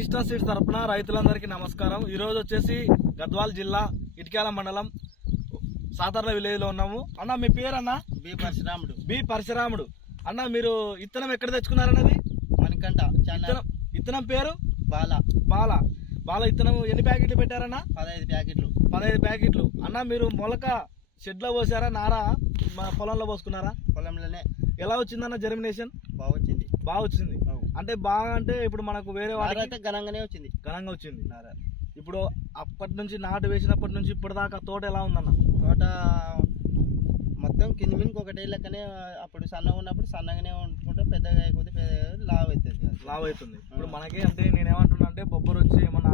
Insta seeds తరపున రైతులందరికీ నమస్కారం. ఈ రోజు వచ్చేసి గద్వాల్ జిల్లా ఇటిక్యాల మండలం సాతార్ల విలేజ్ లో ఉన్నాము. అన్న మీ పేరు అన్న? బి పరశురాముడు. అన్న మీరు ఇత్తనం ఎక్కడ తెచ్చుకున్నారన్నది? మణికంఠ. ఇత్తనం పేరు బాల. ఇత్తనం ఎన్ని ప్యాకెట్లు పెట్టారన్న? 15 ప్యాకెట్లు. అన్న మీరు మొలక షెడ్ లో పోసారా, నారా పొలంలో పోసుకున్నారా? పొలంలోనే. ఎలా వచ్చిందన్న జర్మినేషన్? బాగా వచ్చింది. అంటే బాగా అంటే ఇప్పుడు మనకు వేరే వాళ్ళైతే ఘనంగా వచ్చింది. ఇప్పుడు అప్పటి నుంచి నాటు వేసినప్పటి నుంచి ఇప్పటిదాకా తోట ఎలా ఉందన్న? తోట మొత్తం కింది మీనికి ఒకటే లెక్కనే. అప్పుడు సన్నగా ఉన్నప్పుడు సన్నగానే ఉంటుకుంటే పెద్దగా అయిపోతే లావ్ అవుతుంది. ఇప్పుడు మనకి అంటే నేనేమంటున్నా అంటే బొబ్బరు వచ్చి ఏమన్నా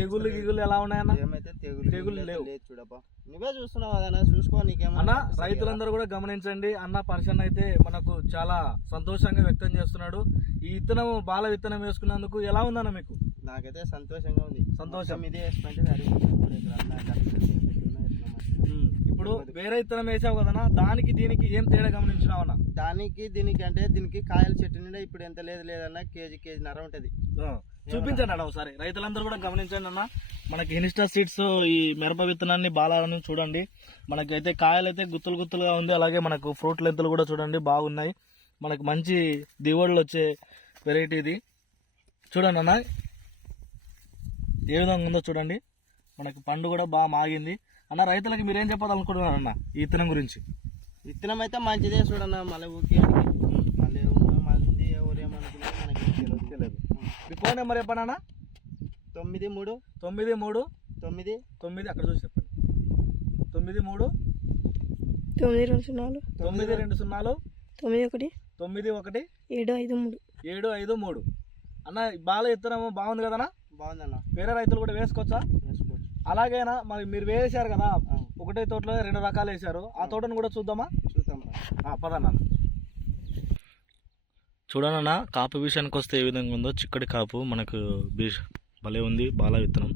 తెగుళ్ళు గిగులు ఎలా ఉన్నాయన్న? ఏమైతే తెగుళ్ళు లేవు. చూడబ్బా, నువ్వే చూస్తున్నావు కదా, చూసుకో. నీకేమన్నా రైతులందరూ కూడా గమనించండి. అన్న పర్సన్ అయితే మనకు చాలా సంతోషంగా వ్యక్తం చేస్తున్నాడు. ఈ విత్తనం బాల విత్తనం వేసుకున్నందుకు ఎలా ఉందన్న మీకు? నాకైతే సంతోషంగా ఉంది. సంతోషం. ఇదే ఇప్పుడు వేరే విత్తనం వేసావు కదన్నా, దానికి దీనికి ఏం తేడా గమనించినావన్నా? దానికి దీనికి అంటే దీనికి కాయల చెట్టు నిండా ఇప్పుడు ఎంత లేదన్నా కేజీన్నర ఉంటది. చూపించండి అన్న ఒకసారి, రైతులందరూ కూడా గమనించండి అన్న. మనకి ఇన్స్టా సీడ్స్ ఈ మిరప విత్తనాన్ని బాలని చూడండి. మనకైతే కాయలు అయితే గుత్తులుగా ఉంది. అలాగే మనకు ఫ్రూట్ లెంతులు కూడా చూడండి బాగున్నాయి. మనకు మంచి దిగుబడులు వచ్చే వెరైటీ ఇది. చూడండి అన్న ఏ విధంగా ఉందో చూడండి. మనకు పండు కూడా బాగా మాగింది. అన్న రైతులకి మీరేం చెప్పాలనుకుంటున్నారు అన్న ఈ విత్తనం గురించి? విత్తనం అయితే మంచిదే చూడన్న. మళ్ళీ ఊకే మళ్ళీ మంది ఎవరేమనుకున్నా మనకి తెలియదు. మీ ఫోన్ నెంబర్ చెప్పండి అన్న. 93 అక్కడ చూసి చెప్పండి. 93 920 91 753. అన్న బాల విత్తనం బాగుంది కదన్నా? బాగుందన్న. వేరే రైతులు కూడా వేసుకోవచ్చా? అలాగేనా? మరి మీరు వేసారు కదా, ఒకటే తోటలో 2 రకాలు వేసారు. ఆ తోటను కూడా చూద్దాం. పదన్నా. చూడనన్నా కాపు విషయానికి వస్తే ఏ విధంగా ఉందో. చిక్కడి కాపు మనకు భలే ఉంది బాల విత్తనం.